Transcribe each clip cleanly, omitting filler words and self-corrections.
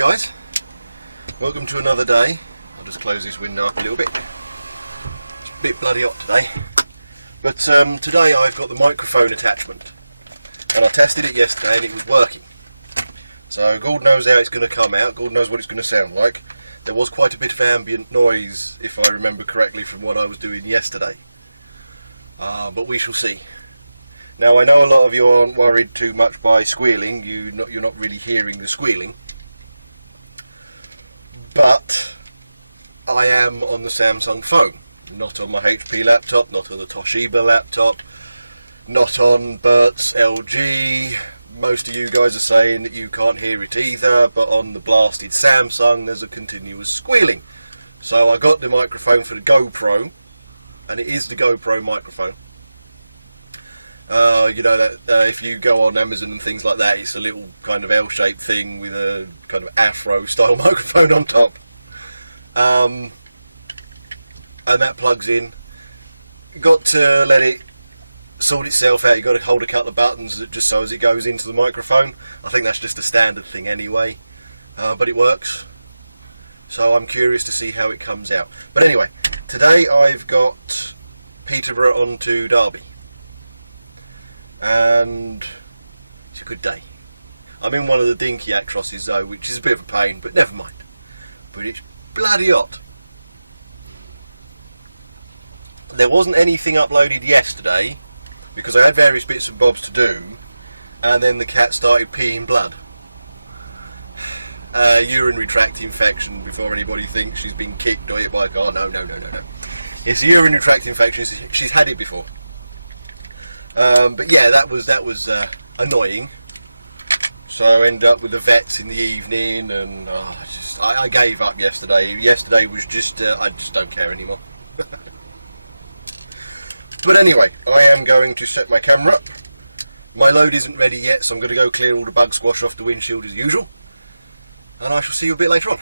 guys, welcome to another day. I'll just close this window up a little bit. It's a bit bloody hot today. But today I've got the microphone attachment. And I tested it yesterday and it was working. So God knows how it's going to come out, God knows what it's going to sound like. There was quite a bit of ambient noise, if I remember correctly, from what I was doing yesterday. But we shall see. Now I know a lot of you aren't worried too much by squealing, you're not really hearing the squealing. But I am on the Samsung phone, not on my HP laptop, not on the Toshiba laptop, not on Bert's LG. Most of you guys are saying that you can't hear it either, but on the blasted Samsung there's a continuous squealing. So I got the microphone for the GoPro, and it is the GoPro microphone. You know that if you go on Amazon and things like that, it's a little kind of L-shaped thing with a kind of afro style microphone on top. And that plugs in. You've got to let it sort itself out. You've got to hold a couple of buttons just so as it goes into the microphone. I think that's just a standard thing anyway, but it works. So I'm curious to see how it comes out. But anyway, today I've got Peterborough on to Derby. And it's a good day. I'm in one of the dinky Actrosses though, which is a bit of a pain, but never mind. But it's bloody hot. There wasn't anything uploaded yesterday because I had various bits and bobs to do, and then the cat started peeing blood. Urinary tract infection, before anybody thinks she's been kicked or hit by a car. No. It's a urinary tract infection. She's had it before. But yeah, that was annoying. So I ended up with the vets in the evening, and I gave up yesterday. Yesterday was just I just don't care anymore. But anyway, I am going to set my camera up. My load isn't ready yet, so I'm going to go clear all the bug squash off the windshield as usual, and I shall see you a bit later on.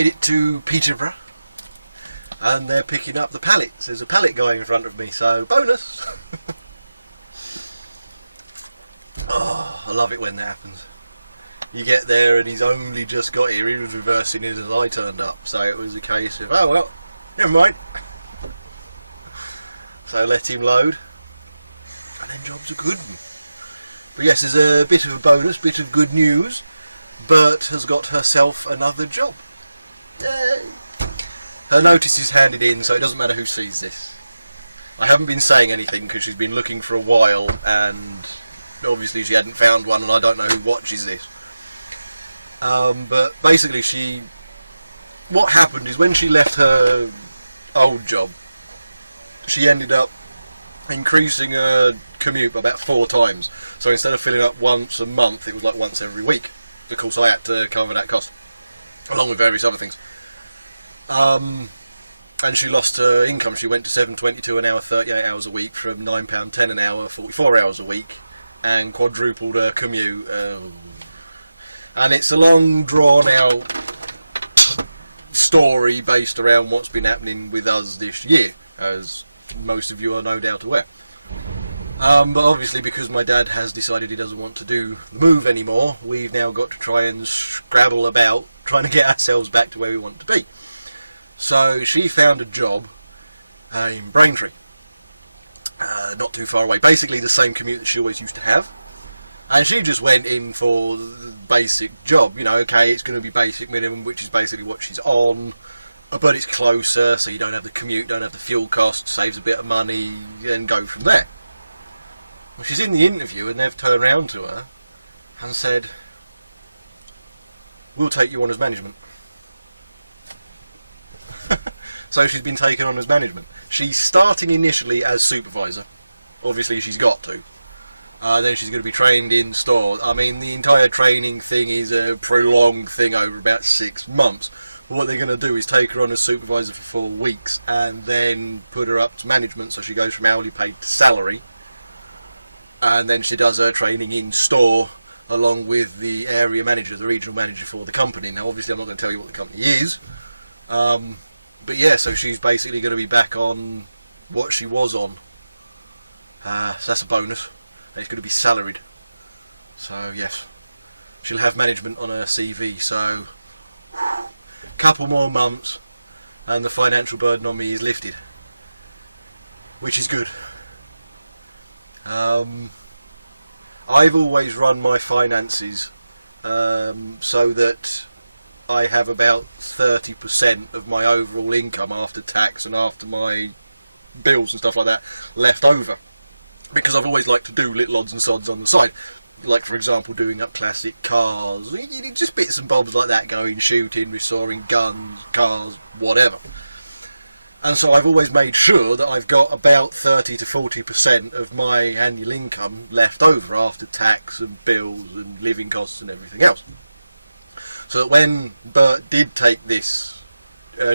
made it to Peterborough, and they're picking up the pallets. There's a pallet guy in front of me, so bonus. Oh, I love it when that happens. You get there and he's only just got here. He was reversing it as I turned up, so it was a case of, oh well, never mind. So let him load, and then jobs are good. But yes, there's a bit of a bonus, bit of good news. Bert has got herself another job. Yay! Her notice is handed in, so it doesn't matter who sees this. I haven't been saying anything because she's been looking for a while, and obviously she hadn't found one, and I don't know who watches this. But basically what happened is when she left her old job, she ended up increasing her commute by about 4 times. So instead of filling up once a month, it was like once every week. Of course I had to cover that cost, along with various other things. And she lost her income. She went to £7.22 an hour, 38 hours a week, from £9.10 an hour, 44 hours a week, and quadrupled her commute. And it's a long, drawn-out story based around what's been happening with us this year, as most of you are no doubt aware. But obviously, because my dad has decided he doesn't want to do the move anymore, we've now got to try and scrabble about trying to get ourselves back to where we want to be. So she found a job in Braintree, not too far away, basically the same commute that she always used to have. And she just went in for the basic job, you know, okay, it's going to be basic minimum, which is basically what she's on, but it's closer, so you don't have the commute, don't have the fuel cost, saves a bit of money, and go from there. Well, she's in the interview, and they've turned around to her and said, we'll take you on as management. So she's been taken on as management. She's starting initially as supervisor. Obviously she's got to. Then she's going to be trained in store. I mean, the entire training thing is a prolonged thing over about 6 months. But what they're going to do is take her on as supervisor for 4 weeks and then put her up to management, so she goes from hourly paid to salary. And then she does her training in store along with the area manager, the regional manager for the company. Now obviously I'm not going to tell you what the company is. But yeah, so she's basically going to be back on what she was on. So that's a bonus. And it's going to be salaried. So yes, she'll have management on her CV. So couple more months and the financial burden on me is lifted, which is good. I've always run my finances so that I have about 30% of my overall income after tax and after my bills and stuff like that left over, because I've always liked to do little odds and sods on the side, like for example doing up classic cars, just bits and bobs like that, going shooting, restoring guns, cars, whatever. And so I've always made sure that I've got about 30 to 40% of my annual income left over after tax and bills and living costs and everything else. So that when Bert did take this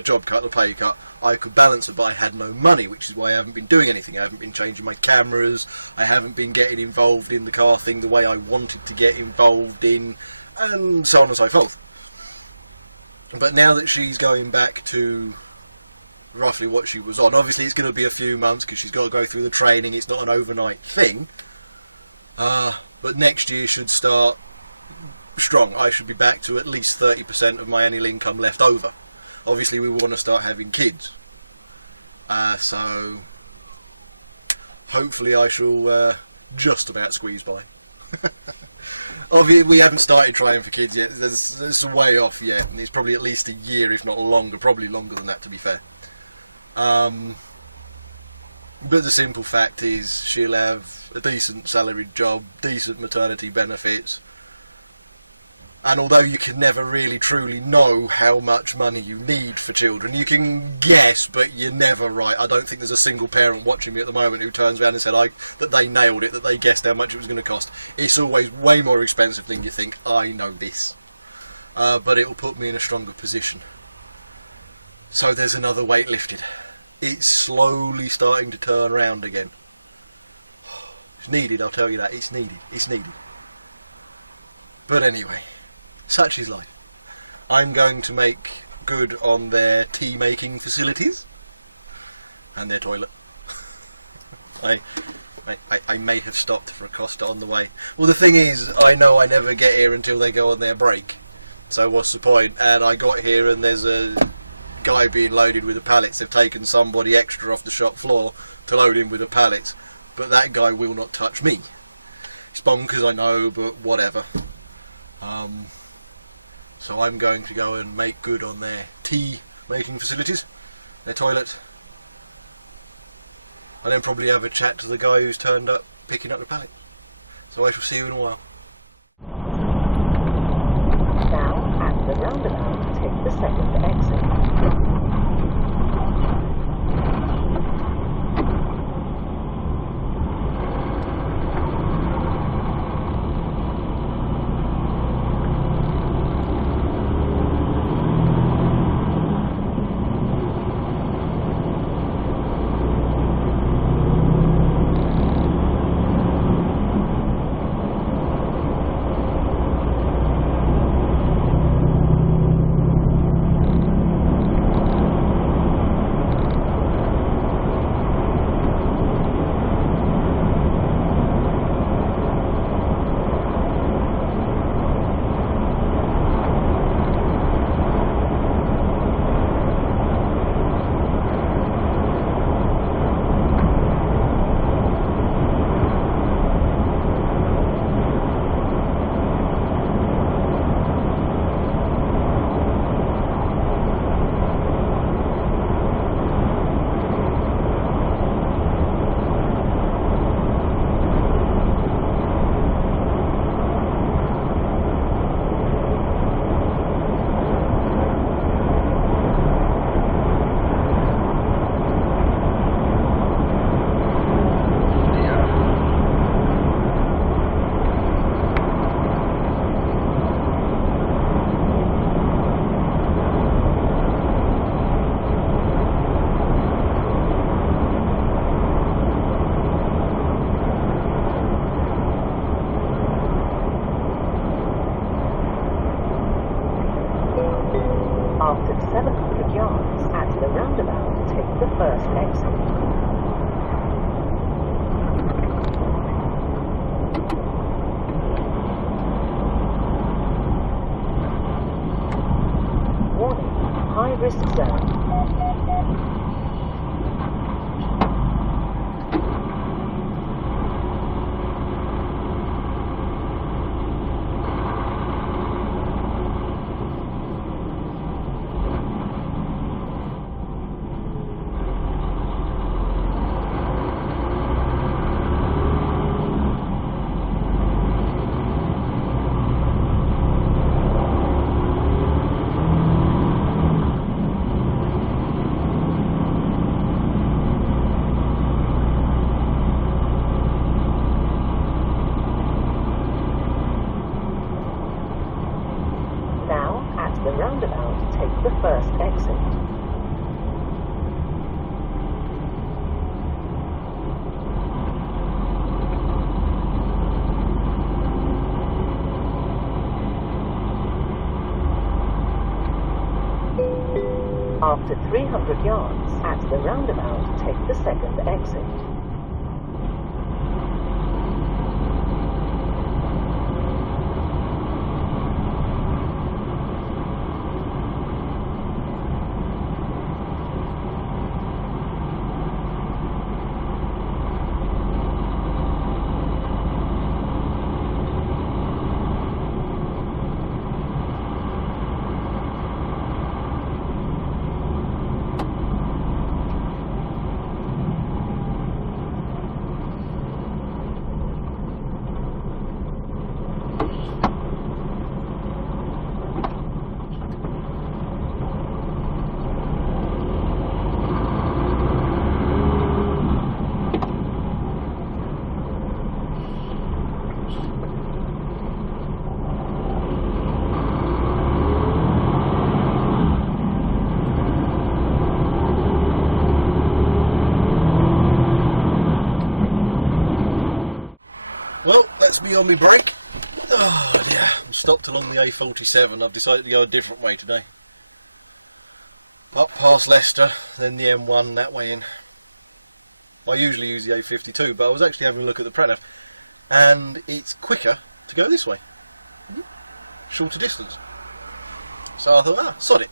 job cut, the pay cut, I could balance it, but I had no money, which is why I haven't been doing anything. I haven't been changing my cameras, I haven't been getting involved in the car thing the way I wanted to get involved in, and so on and so forth. But now that she's going back to roughly what she was on, obviously it's going to be a few months because she's got to go through the training, it's not an overnight thing, but next year should start strong. I should be back to at least 30% of my annual income left over. Obviously we want to start having kids, so hopefully I shall just about squeeze by. Obviously we haven't started trying for kids yet, there's a way off yet, and it's probably at least a year if not longer, probably longer than that to be fair. But the simple fact is she'll have a decent salaried job, decent maternity benefits, and although you can never really truly know how much money you need for children, you can guess, but you're never right. I don't think there's a single parent watching me at the moment who turns around and said that they nailed it, that they guessed how much it was going to cost. It's always way more expensive than you think. I know this. But it'll put me in a stronger position. So there's another weight lifted. It's slowly starting to turn around again. It's needed, I'll tell you that. It's needed. It's needed. But anyway, such is life. I'm going to make good on their tea making facilities and their toilet. I may have stopped for a Costa on the way. Well, the thing is, I know I never get here until they go on their break, so what's the point? And I got here and there's a guy being loaded with the pallets. They've taken somebody extra off the shop floor to load him with the pallets, but that guy will not touch me. It's bonkers, I know, but whatever. So I'm going to go and make good on their tea making facilities, their toilet, and then probably have a chat to the guy who's turned up picking up the pallet. So I shall see you in a while. Now at the roundabout, take the second exit. After 700 yards at the roundabout, take the first exit. Warning, high risk zone. The roundabout, take the first exit. After 300 yards at the roundabout, take the second exit. Well, that's me on my break. Oh dear, I'm stopped along the A47. I've decided to go a different way today. up past Leicester, then the M1 that way in. I usually use the A52, but I was actually having a look at the Pranav, and it's quicker to go this way. Shorter distance. So I thought, sod it.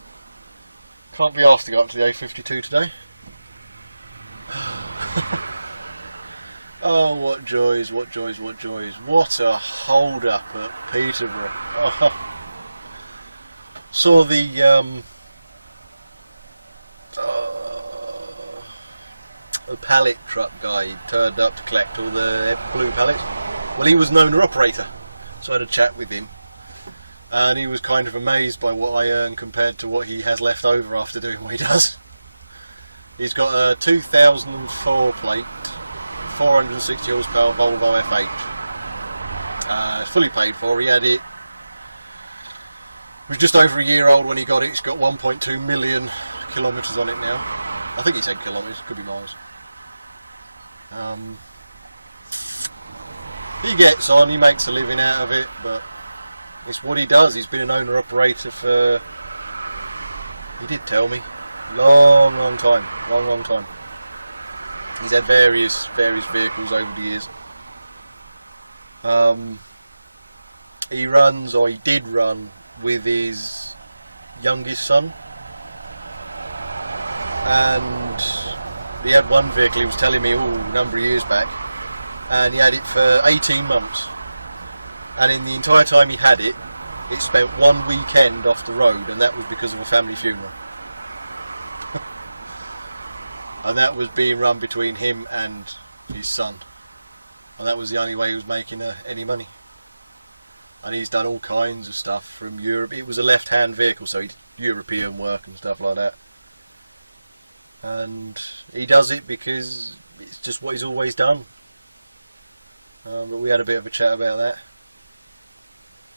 Can't be asked to go up to the A52 today. Oh, what joys, what joys, what joys. What a hold up at Peterborough. Oh. Saw the pallet truck guy. He turned up to collect all the blue pallets. Well, he was an owner-operator, so I had a chat with him. And he was kind of amazed by what I earn compared to what he has left over after doing what he does. He's got a 2004 plate, 460 horsepower Volvo FH. Fully paid for. He had it. It was just over a year old when he got it. It's got 1.2 million kilometres on it now. I think he said kilometres, could be miles. He gets on, he makes a living out of it, but it's what he does. He's been an owner-operator for, he did tell me, long time. He's had various vehicles over the years. He runs, or he did run, with his youngest son. And he had one vehicle, he was telling me, a number of years back, and he had it for 18 months. And in the entire time he had it, it spent one weekend off the road, and that was because of a family funeral. And that was being run between him and his son. And that was the only way he was making any money. And he's done all kinds of stuff from Europe. It was a left-hand vehicle, so he did European work and stuff like that. And he does it because it's just what he's always done. But we had a bit of a chat about that.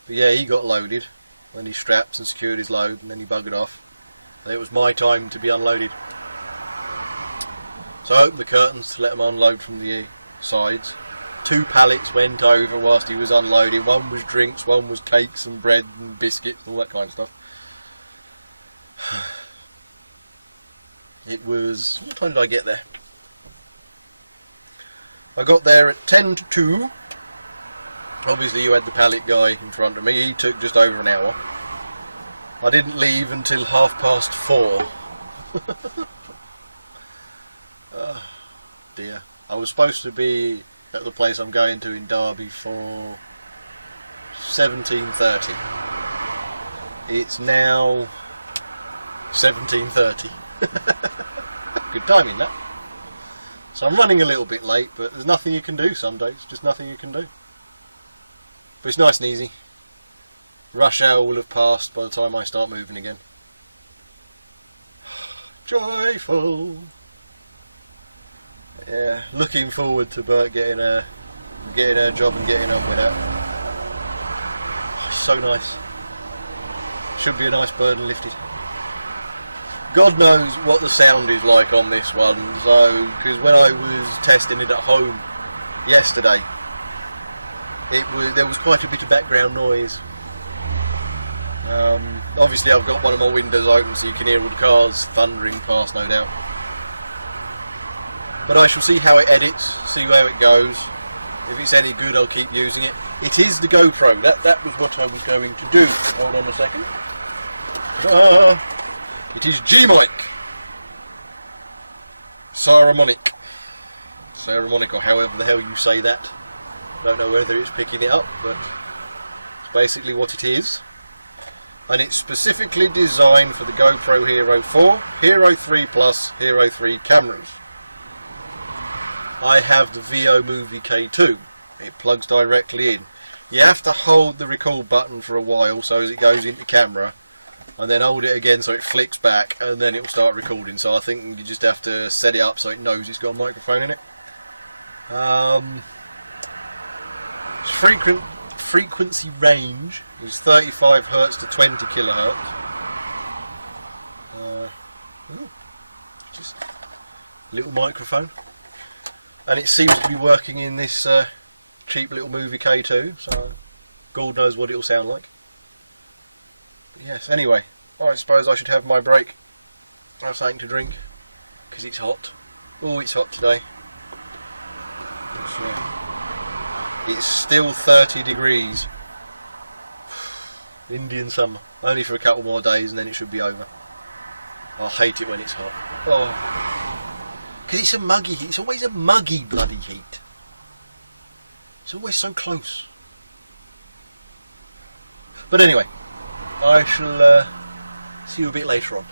But yeah, he got loaded when he strapped and secured his load, and then he buggered off. And it was my time to be unloaded. So I opened the curtains to let him unload from the sides. 2 pallets went over whilst he was unloading. One was drinks, one was cakes and bread and biscuits and all that kind of stuff. It was... what time did I get there? I got there at 10 to 2. Obviously you had the pallet guy in front of me. He took just over an hour. I didn't leave until 4:30. Oh dear. I was supposed to be at the place I'm going to in Derby for 17:30. It's now 17:30. Good timing, that. So I'm running a little bit late, but there's nothing you can do some days. Just nothing you can do. But it's nice and easy. Rush hour will have passed by the time I start moving again. Joyful. Yeah, looking forward to Bert getting her job and getting on with it. Oh, so nice. Should be a nice burden lifted. God knows what the sound is like on this one, so because when I was testing it at home yesterday, there was quite a bit of background noise. Obviously I've got one of my windows open so you can hear all the cars thundering past, no doubt. But I shall see how it edits, see where it goes. If it's any good, I'll keep using it. It is the GoPro. That was what I was going to do. Hold on a second. It is G-Mic. Saramonic. Saramonic, or however the hell you say that. Don't know whether it's picking it up, but it's basically what it is. And it's specifically designed for the GoPro Hero 4, Hero 3 Plus, Hero 3 cameras. I have the Veho Muvi K2. It plugs directly in. You have to hold the record button for a while so as it goes into camera, and then hold it again so it flicks back, and then it will start recording. So I think you just have to set it up so it knows it's got a microphone in it. Frequency range is 35 Hz to 20 kHz. Just a little microphone. And it seems to be working in this cheap little Muvi K2, so God knows what it'll sound like. But yes, anyway, I suppose I should have my break have something to drink because it's hot. Oh, it's hot today. It's still 30 degrees. Indian summer. Only for a couple more days and then it should be over. I hate it when it's hot. Oh, because it's a muggy heat. It's always a muggy bloody heat. It's always so close. But anyway, I shall see you a bit later on.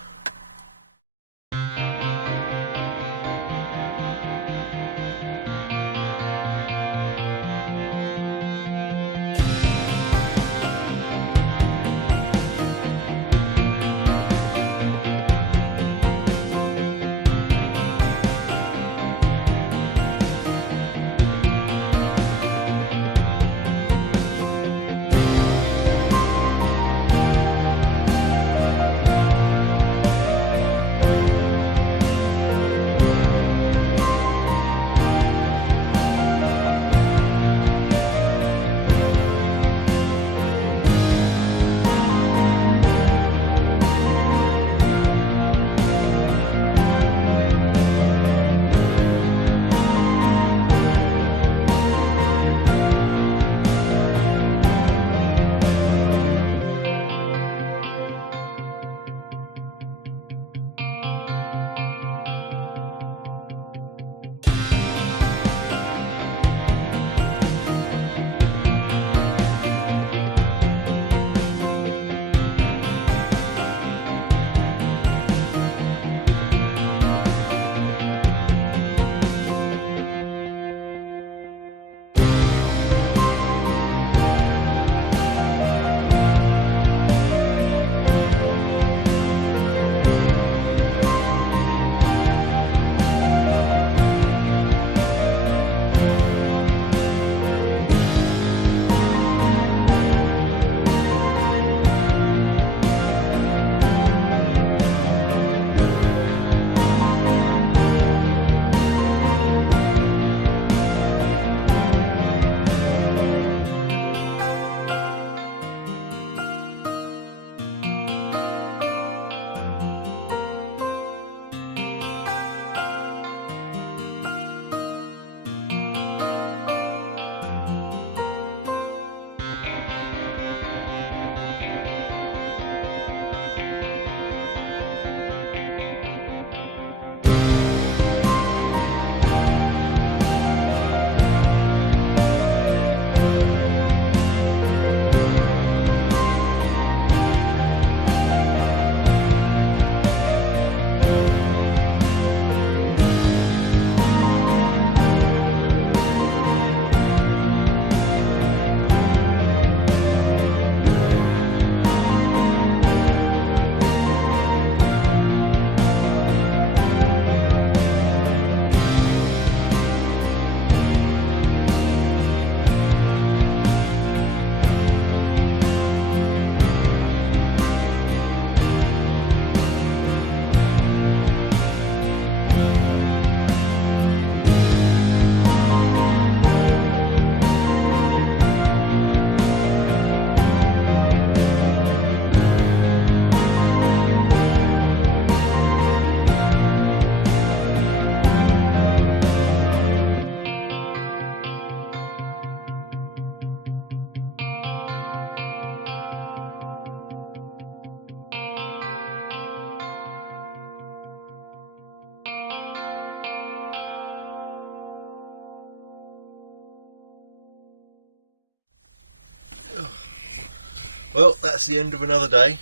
Well, that's the end of another day.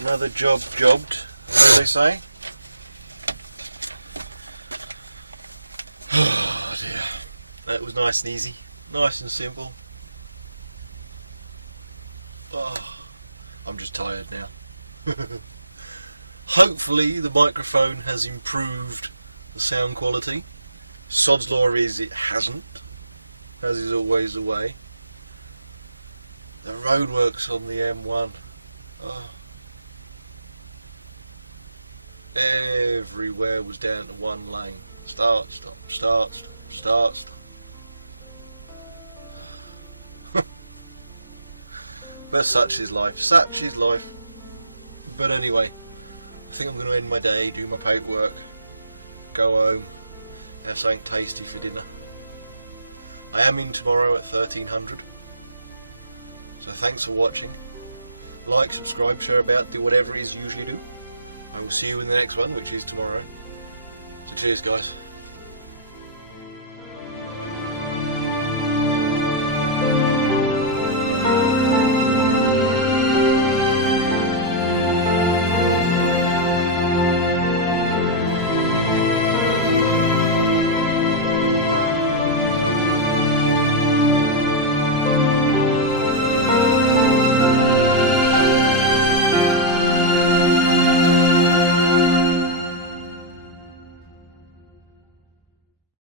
Another job jobbed, as they say. Oh dear. That was nice and easy. Nice and simple. Oh, I'm just tired now. Hopefully the microphone has improved the sound quality. Sod's law is it hasn't, as is always the way. The roadworks on the M1. Oh. Everywhere was down to one lane. Start, stop, start, stop, start, stop. But such is life, such is life. But anyway, think I'm going to end my day, do my paperwork, go home, have something tasty for dinner. I am in tomorrow at 1300. So thanks for watching. Like, subscribe, share about, do whatever it is you usually do. I will see you in the next one, which is tomorrow. So cheers guys.